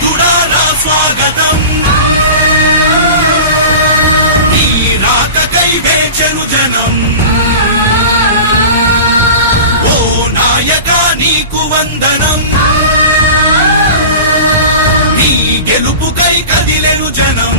యోధుడారా స్వాగతం. ఈ రాకకై వేచెను జనం. ఓ నాయక నీకు వందనం. నీ గెలుపుకై కదిలెను జనం.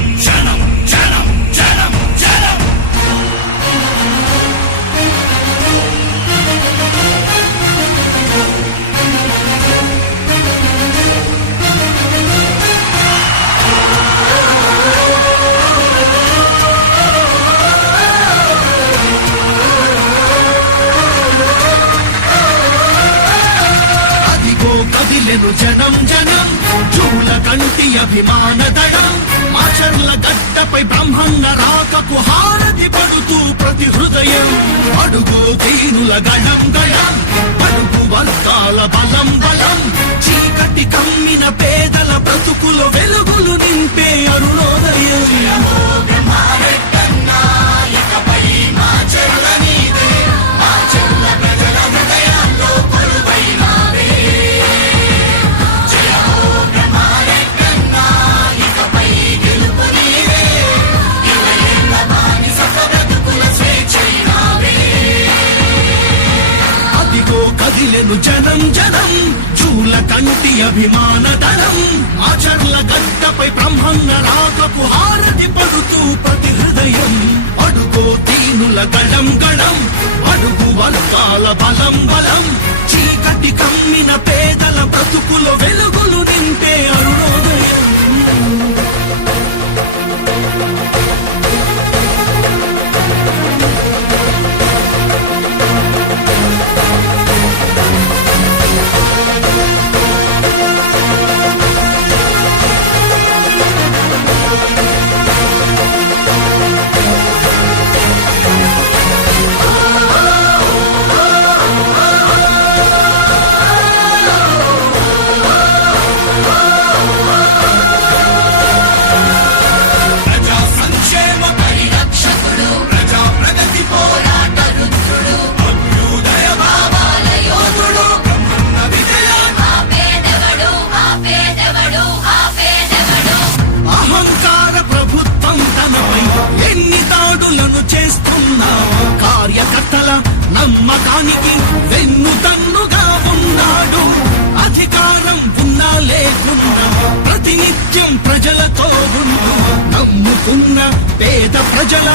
మాచర్ల గడ్డపై బ్రహ్మన్న రాకకు హారతి పడుతూ ప్రతి హృదయం అడుగు దీనుల గళం గళం అడుగు వర్గాల బలం బలం. కదిలెను జనం జనం చూల కంటి అభిమాన ధనం ఆచరణ గట్టపై బ్రహ్మన్న రాకపు హారతి పడుతూ ప్రతి హృదయం అడుగో దీనుల గళం గళం అడుగు వర్గాల బలం బలం. చీకటి కమ్మిన పేదల బ్రతుకుల వెలుగులు నింపే అరుణ దేశానికి వెన్ను తన్నుగా ఉన్నాడు. అధికారం ఉన్నా లేకున్నా ప్రతినిత్యం ప్రజలతో ఉంటూ నమ్ముకున్న పేద ప్రజల